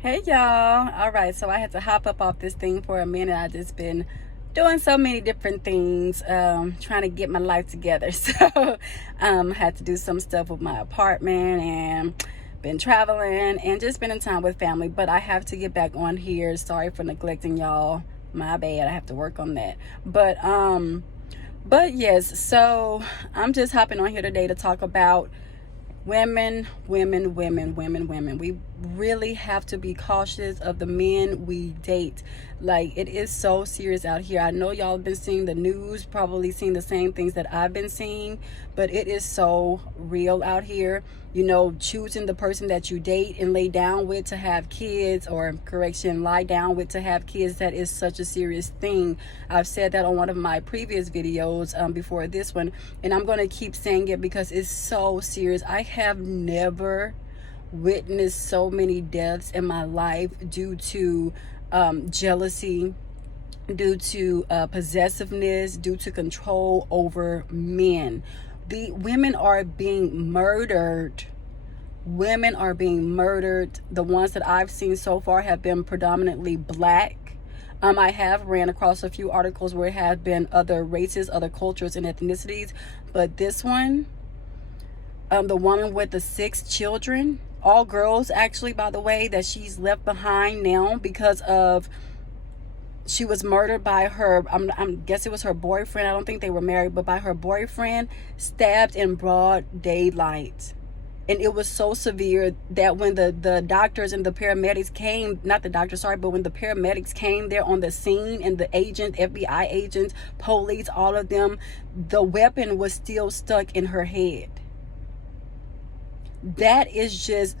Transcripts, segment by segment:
Hey y'all. All right, so I had to hop up off this thing for a minute. I just been doing so many different things, trying to get my life together. So had to do some stuff with my apartment and been traveling and just spending time with family. But I have to get back on here. Sorry for neglecting y'all. My bad. I have to work on that. But yes, so I'm just hopping on here today to talk about women. We really have to be cautious of the men we date. Like, it is so serious out here. I know y'all have been seeing the news, probably seeing the same things that I've been seeing, but it is so real out here. You know, choosing the person that you date and lay down with to have kids, or correction, lie down with to have kids, that is such a serious thing. I've said that on one of my previous videos before this one, and I'm going to keep saying it because it's so serious. I have never witnessed so many deaths in my life due to jealousy, due to possessiveness, due to control over men. The women are being murdered. Women are being murdered. The ones that I've seen so far have been predominantly black. I have ran across a few articles where it have been other races, other cultures and ethnicities, but this one, the woman with the 6 children, all girls actually, by the way, that she's left behind now because of, she was murdered by her, I'm guess it was her boyfriend. I don't think they were married, but by her boyfriend, stabbed in broad daylight. And it was so severe that when the doctors and the paramedics came, not the doctors, sorry, but when the paramedics came there on the scene, and the agent, FBI agents, police, all of them, the weapon was still stuck in her head. That is just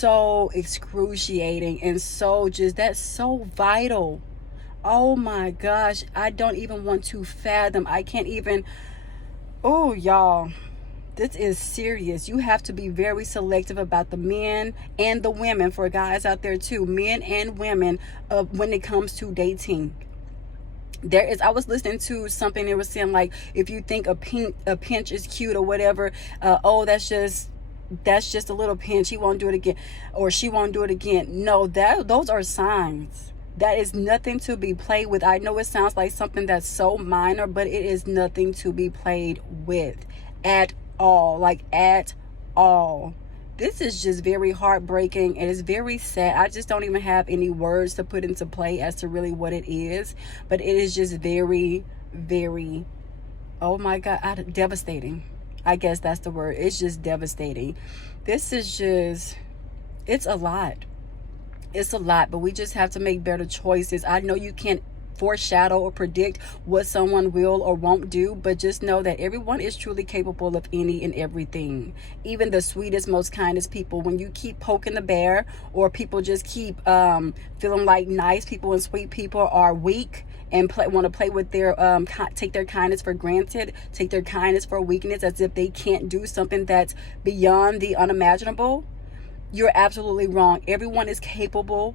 so excruciating, and so just, that's so vital. Oh my gosh, I don't even want to fathom. I can't even. Oh y'all, this is serious. You have to be very selective about the men and the women, for guys out there too, men and women, when it comes to dating. I was listening to something that was saying, like, if you think a pinch is cute or whatever, oh, that's just a little pinch, he won't do it again, or she won't do it again. No, those are signs. That is nothing to be played with. I know it sounds like something that's so minor, but it is nothing to be played with at all. Like, at all. This is just very heartbreaking, and it's very sad. I just don't even have any words to put into play as to really what it is, but it is just very, very, oh my God, devastating. I guess that's the word. It's just devastating. This is just, it's a lot. It's a lot, but we just have to make better choices. I know you can't foreshadow or predict what someone will or won't do, but just know that everyone is truly capable of any and everything. Even the sweetest, most kindest people, when you keep poking the bear, or people just keep feeling like nice people and sweet people are weak and want to play with their take their kindness for granted, take their kindness for weakness, as if they can't do something that's beyond the unimaginable, you're absolutely wrong. Everyone is capable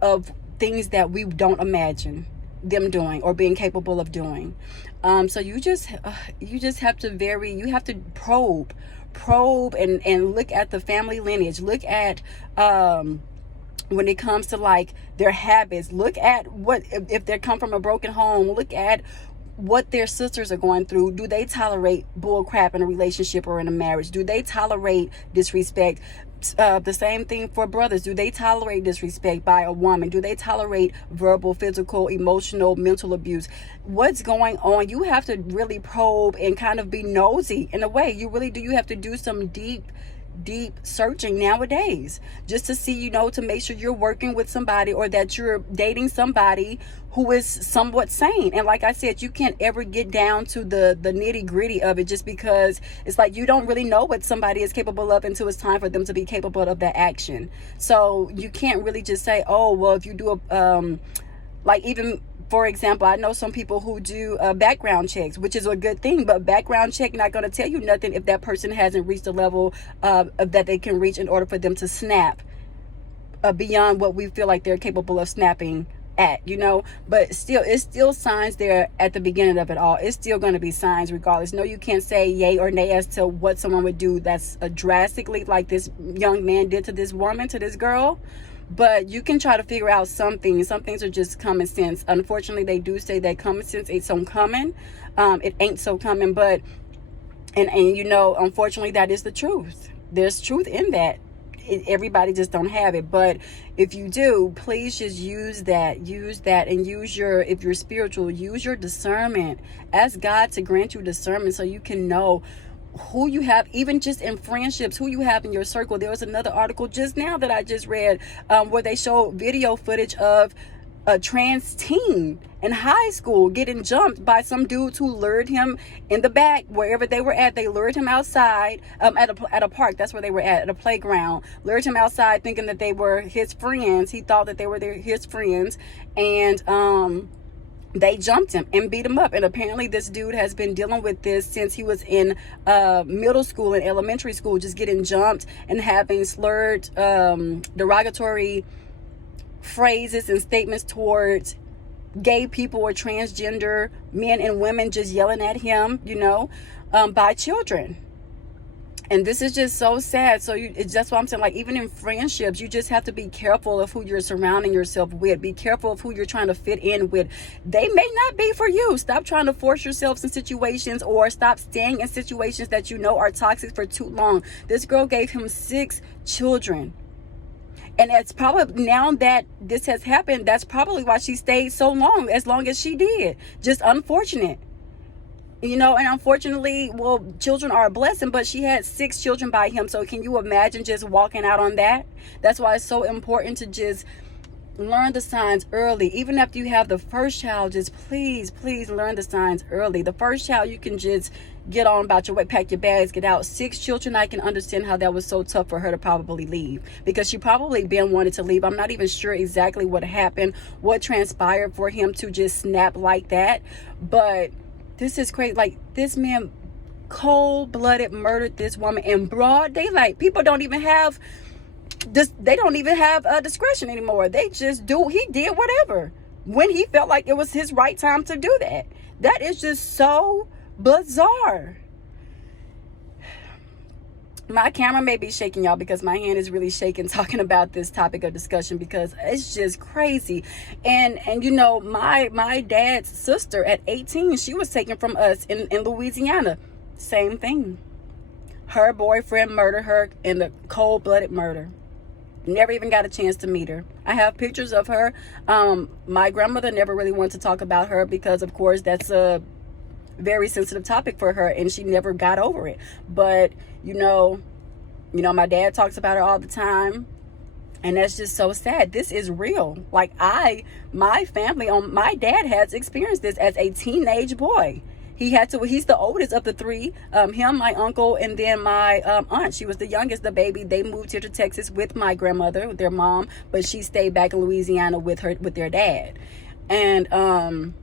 of things that we don't imagine them doing or being capable of doing. So you just have to you have to probe and look at the family lineage. Look at when it comes to, like, their habits. Look at what, if they come from a broken home, look at what their sisters are going through. Do they tolerate bull crap in a relationship or in a marriage? Do they tolerate disrespect? The same thing for brothers. Do they tolerate disrespect by a woman? Do they tolerate verbal, physical, emotional, mental abuse? What's going on? You have to really probe and kind of be nosy in a way. You really do. You have to do some deep searching nowadays, just to see, to make sure you're working with somebody, or that you're dating somebody who is somewhat sane. And like I said, you can't ever get down to the nitty gritty of it, just because it's like you don't really know what somebody is capable of until it's time for them to be capable of that action. So you can't really just say, oh, well, if you do a like, even for example, I know some people who do background checks, which is a good thing, but background check not going to tell you nothing if that person hasn't reached a level that they can reach in order for them to snap beyond what we feel like they're capable of snapping at, you know. But still, it's still signs there at the beginning of it all. It's still going to be signs regardless. No, you can't say yay or nay as to what someone would do that's drastically like this young man did to this woman, to this girl. But you can try to figure out something. Some things are just common sense. Unfortunately, they do say that common sense ain't so common. It ain't so common, but and you know, unfortunately, that is the truth. There's truth in that. Everybody just don't have it. But if you do, please just use that, and use your, if you're spiritual, use your discernment. Ask God to grant you discernment so you can know who you have, even just in friendships, who you have in your circle. There was another article just now that I just read where they showed video footage of a trans teen in high school getting jumped by some dudes who lured him in the back wherever they were at. They lured him outside at a park. That's where they were at a playground. Lured him outside thinking that they were his friends. He thought that they were his friends, and they jumped him and beat him up. And apparently this dude has been dealing with this since he was in middle school and elementary school, just getting jumped and having slurred derogatory phrases and statements towards gay people or transgender men and women, just yelling at him, you know, by children. And this is just so sad. So it's just what I'm saying, like, even in friendships, you just have to be careful of who you're surrounding yourself with. Be careful of who you're trying to fit in with. They may not be for you. Stop trying to force yourselves in situations, or stop staying in situations that you know are toxic for too long. This girl gave him 6 children. And it's probably, now that this has happened, that's probably why she stayed so long, as long as she did. Just unfortunate. You know, and unfortunately, well, children are a blessing, but she had 6 children by him. So can you imagine just walking out on that? That's why it's so important to just learn the signs early. Even after you have the first child, just please learn the signs early. The first child, you can just get on about your way, pack your bags, get out. 6 children, I can understand how that was so tough for her to probably leave, because she probably been wanted to leave. I'm not even sure exactly what happened, what transpired for him to just snap like that. But this is crazy. Like, this man cold-blooded murdered this woman in broad daylight. People don't even have this, they don't even have discretion anymore. They just do. He did whatever when he felt like it was his right time to do that. That is just so bizarre. My camera may be shaking, y'all, because my hand is really shaking talking about this topic of discussion, because it's just crazy. And you know, my dad's sister at 18, she was taken from us in Louisiana. Same thing. Her boyfriend murdered her in the cold-blooded murder. Never even got a chance to meet her. I have pictures of her. My grandmother never really wanted to talk about her because, of course, that's a very sensitive topic for her, and she never got over it. But you know, my dad talks about her all the time, and that's just so sad. This is real. Like, my family on my dad has experienced this as a teenage boy. He's the oldest of the 3, him, my uncle, and then my aunt. She was the youngest, the baby. They moved here to Texas with my grandmother, their mom, but she stayed back in Louisiana with their dad. And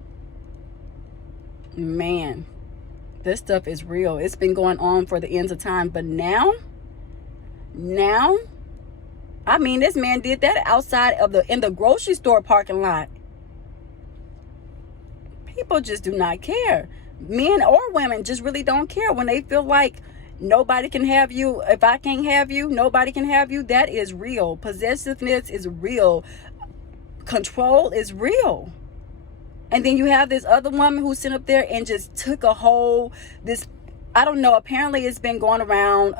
man, this stuff is real. It's been going on for the ends of time, but now, I mean, this man did that outside of in the grocery store parking lot. People just do not care. Men or women just really don't care when they feel like nobody can have you. If I can't have you, nobody can have you. That is real. Possessiveness is real. Control is real. And then you have this other woman who sat up there and just took this, I don't know, apparently it's been going around.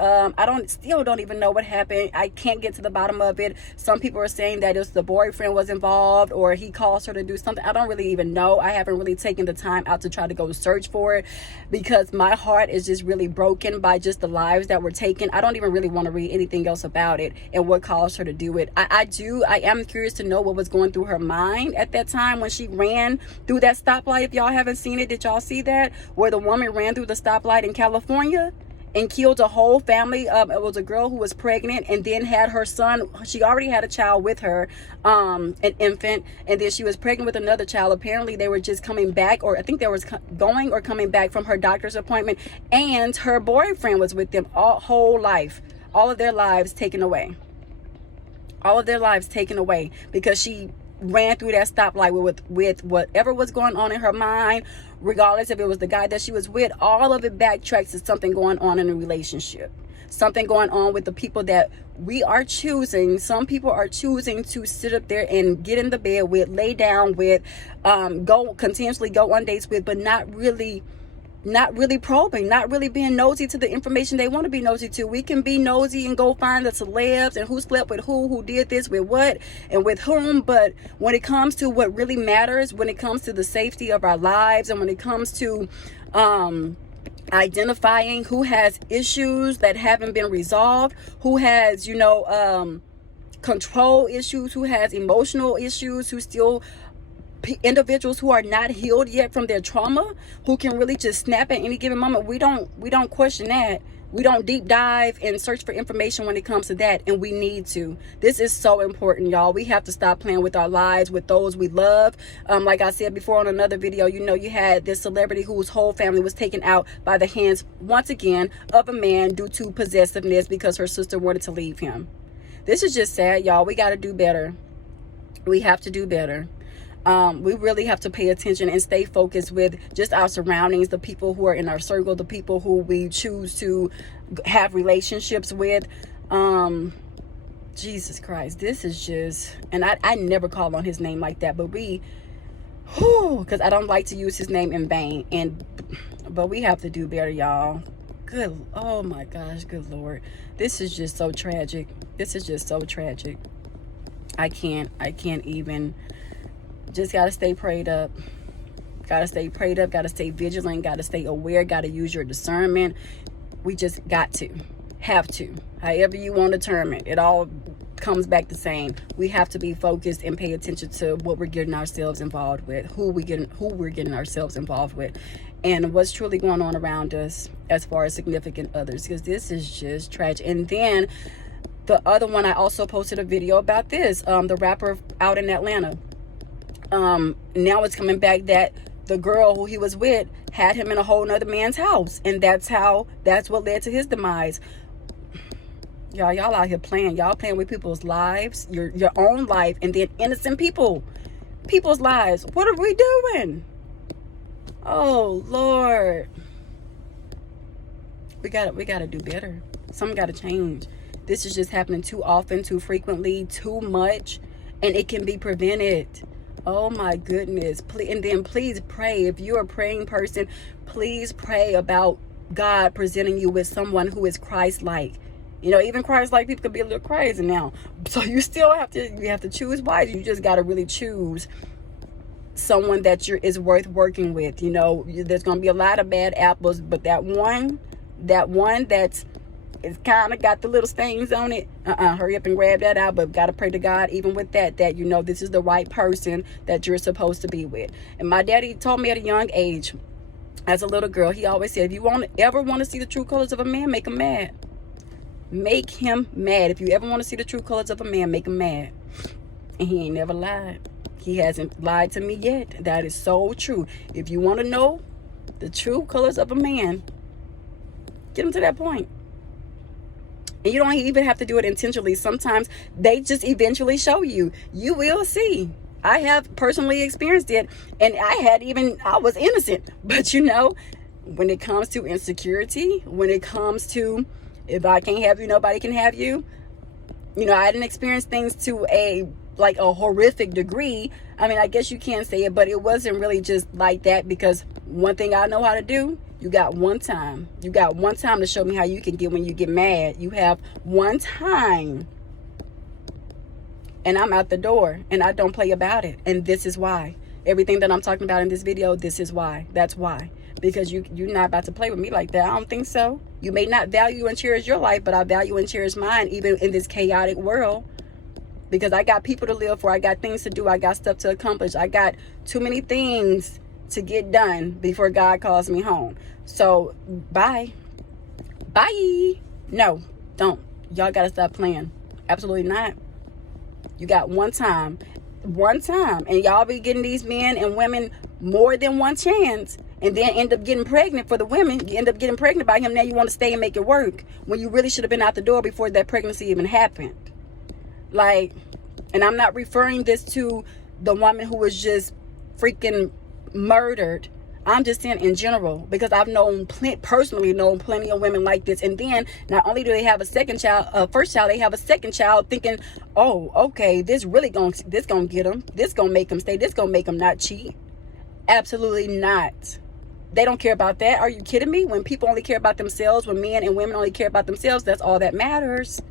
Still don't even know what happened. I can't get to the bottom of it. Some people are saying that the boyfriend was involved, or he caused her to do something. I don't really even know. I haven't really taken the time out to try to go search for it, because my heart is just really broken by just the lives that were taken. I don't even really want to read anything else about it and what caused her to do it. I am curious to know what was going through her mind at that time when she ran through that stoplight. If y'all haven't seen it, did y'all see that? Where the woman ran through the stoplight in California and killed a whole family. It was a girl who was pregnant and then had her son. She already had a child with her, an infant, and then she was pregnant with another child. Apparently they were just coming back, or I think they was going or coming back from her doctor's appointment, and her boyfriend was with them whole life. All of their lives taken away. All of their lives taken away because she ran through that stoplight with whatever was going on in her mind, regardless if it was the guy that she was with. All of it backtracks to something going on in a relationship, something going on with the people that we are choosing. Some people are choosing to sit up there and get in the bed with, lay down with, continuously go on dates with, but not really probing, not really being nosy to the information they want to be nosy to. We can be nosy and go find the celebs and who slept with who did this with what and with whom, but when it comes to what really matters, when it comes to the safety of our lives, and when it comes to identifying who has issues that haven't been resolved, who has control issues, who has emotional issues, who still individuals who are not healed yet from their trauma, who can really just snap at any given moment. We don't question that. We don't deep dive and search for information when it comes to that, and we need to. This is so important, y'all. We have to stop playing with our lives, with those we love. Like I said before on another video, you had this celebrity whose whole family was taken out by the hands, once again, of a man due to possessiveness because her sister wanted to leave him. This is just sad, y'all. We got to do better. We have to do better. We really have to pay attention and stay focused with just our surroundings, the people who are in our circle, the people who we choose to have relationships with. Jesus Christ, this is just, and I never call on his name like that, but because I don't like to use his name in vain, but we have to do better, y'all. Oh my gosh, good Lord. This is just so tragic. This is just so tragic. I can't even. Just got to stay prayed up. Got to stay prayed up. Got to stay vigilant. Got to stay aware. Got to use your discernment. We just got to. Have to. However you want to term it. It all comes back the same. We have to be focused and pay attention to what we're getting ourselves involved with. Who we're getting ourselves involved with. And what's truly going on around us as far as significant others. Because this is just tragic. And then the other one, I also posted a video about this. The rapper out in Atlanta. Now it's coming back that the girl who he was with had him in a whole nother man's house, and that's what led to his demise. Y'all out here playing. Y'all playing with people's lives, your own life, and then innocent people's lives. What are we doing? Oh Lord, we gotta do better. Something gotta change. This is just happening too often, too frequently, too much, and it can be prevented. Oh my goodness. And then please pray. If you're a praying person, please pray about God presenting you with someone who is Christ-like. Even Christ-like people can be a little crazy now. So you still have to choose wisely. You just got to really choose someone that is worth working with. There's going to be a lot of bad apples, but that one that's it's kind of got the little stains on it. Hurry up and grab that out. But got to pray to God, even with that this is the right person that you're supposed to be with. And my daddy told me at a young age, as a little girl, he always said, if you ever want to see the true colors of a man, make him mad. Make him mad. If you ever want to see the true colors of a man, make him mad. And he ain't never lied. He hasn't lied to me yet. That is so true. If you want to know the true colors of a man, get him to that point. And you don't even have to do it intentionally. Sometimes they just eventually show you. You will see. I have personally experienced it. And I was innocent. But when it comes to insecurity, when it comes to if I can't have you, nobody can have you. I didn't experience things to a horrific degree. I mean, I guess you can't say it, but it wasn't really just like that, because one thing I know how to do, you got one time. You got one time to show me how you can get when you get mad. You have one time. And I'm out the door, and I don't play about it. And this is why. Everything that I'm talking about in this video, this is why. That's why. Because you're not about to play with me like that. I don't think so. You may not value and cherish your life, but I value and cherish mine, even in this chaotic world. Because I got people to live for. I got things to do. I got stuff to accomplish. I got too many things to get done before God calls me home. So, bye. Bye. No, don't. Y'all got to stop playing. Absolutely not. You got one time. One time. And y'all be getting these men and women more than one chance. And then end up getting pregnant for the women. You end up getting pregnant by him. Now you want to stay and make it work, when you really should have been out the door before that pregnancy even happened. And I'm not referring this to the woman who was just freaking murdered. I'm just saying in general, because I've personally known plenty of women like this. And then not only do they have a second child, first child, they have a second child thinking, oh, okay, this gonna get them. This gonna make them stay. This gonna make them not cheat. Absolutely not. They don't care about that. Are you kidding me? When people only care about themselves, when men and women only care about themselves, that's all that matters.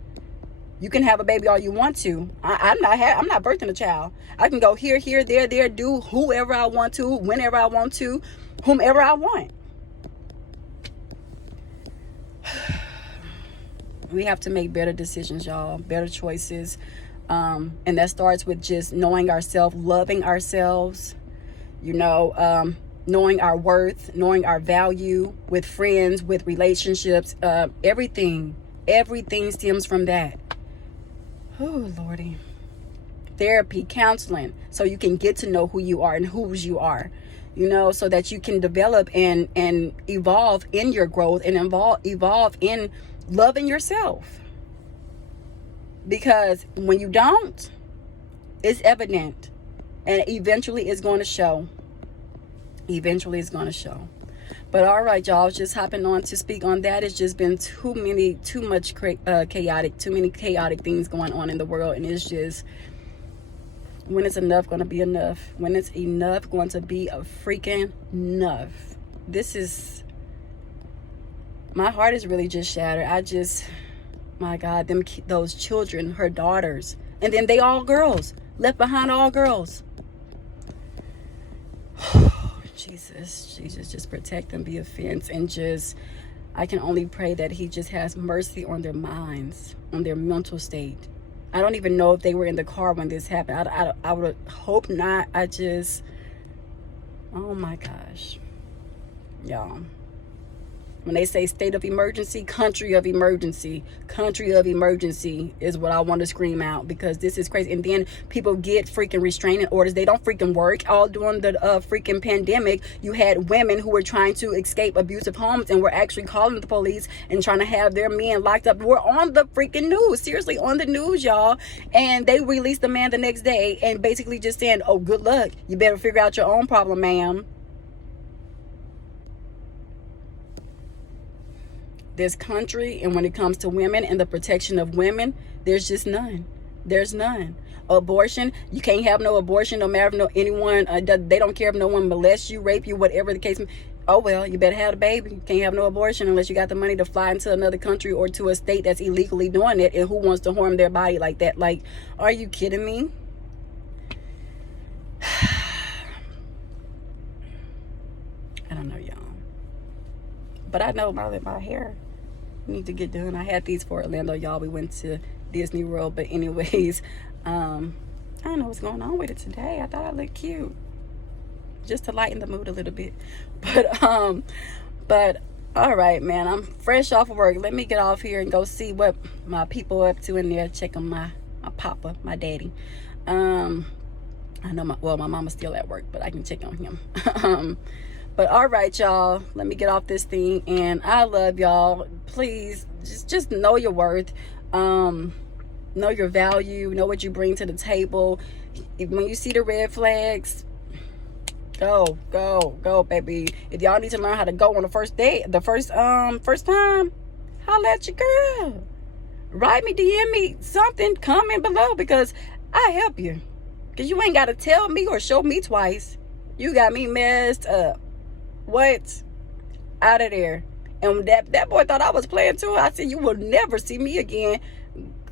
You can have a baby all you want to. I'm not birthing a child. I can go here, there, do whoever I want to, whenever I want to, whomever I want. We have to make better decisions, y'all. Better choices. And that starts with just knowing ourselves, loving ourselves, knowing our worth, knowing our value with friends, with relationships, everything stems from that. Oh, Lordy. Therapy, counseling, so you can get to know who you are and whose you are, so that you can develop and evolve in your growth and evolve in loving yourself. Because when you don't, it's evident, and eventually it's going to show. But all right, y'all, just hopping on to speak on that. It's just been too many chaotic things going on in the world. And it's just, when it's enough going to be enough. When it's enough going to be a freaking enough. My heart is really just shattered. My God, those children, her daughters. And then they all girls. Left behind, all girls. Jesus, just protect them, be a fence, and I can only pray that he just has mercy on their minds, on their mental state. I don't even know if they were in the car when this happened. I would hope not. Oh my gosh, y'all. When they say state of emergency, country of emergency is what I want to scream out, because this is crazy. And then people get freaking restraining orders. They don't freaking work. All during the freaking pandemic, you had women who were trying to escape abusive homes and were actually calling the police and trying to have their men locked up. We're on the freaking news, seriously, on the news, y'all. And they released the man the next day and basically just saying, oh, good luck. You better figure out your own problem, ma'am. This country, and when it comes to women and the protection of women, there's just none. There's none. Abortion, you can't have no abortion no matter if anyone, they don't care if no one molests you, rape you, whatever the case. Oh well, you better have a baby. You can't have no abortion unless you got the money to fly into another country or to a state that's illegally doing it. And who wants to harm their body like that? Like, are you kidding me? I don't know, y'all. But I know my hair need to get done. I had these for Orlando, y'all. We went to Disney World. But anyways, I don't know what's going on with it today. I thought I looked cute, just to lighten the mood a little bit. But all right, man, I'm fresh off of work. Let me get off here and go see what my people are up to in there, check on my papa, my daddy. I know my mama's still at work, but I can check on him. But all right, y'all, let me get off this thing. And I love y'all. Please just know your worth, know your value, know what you bring to the table. When you see the red flags, go, baby. If y'all need to learn how to go on the first date, the first time, holla at your girl. Write me, DM me, something, comment below, because I help you. Because you ain't got to tell me or show me twice. You got me messed up. What? Out of there. And that boy thought I was playing too. I said, you will never see me again.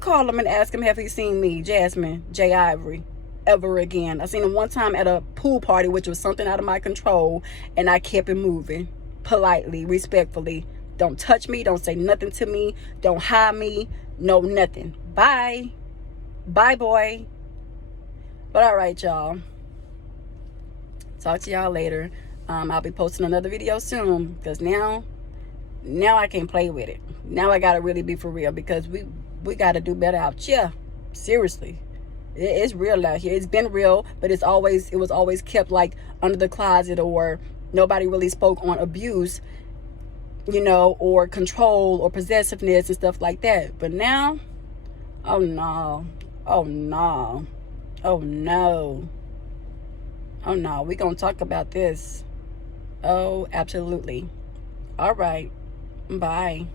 Call him and ask him, have he seen me, Jasmine J. Ivory, ever again? I seen him one time at a pool party, which was something out of my control, and I kept it moving politely, respectfully. Don't touch me. Don't say nothing to me. Don't hide me. No, nothing. Bye, boy. But all right, y'all. Talk to y'all later. I'll be posting another video soon, because now I can't play with it. Now I gotta really be for real, because we gotta do better out here. Seriously, it's real out here. It's been real, but it was always kept like under the closet, or nobody really spoke on abuse, or control or possessiveness and stuff like that. But now, oh no. Oh no, we're gonna talk about this. Oh, absolutely. All right. Bye.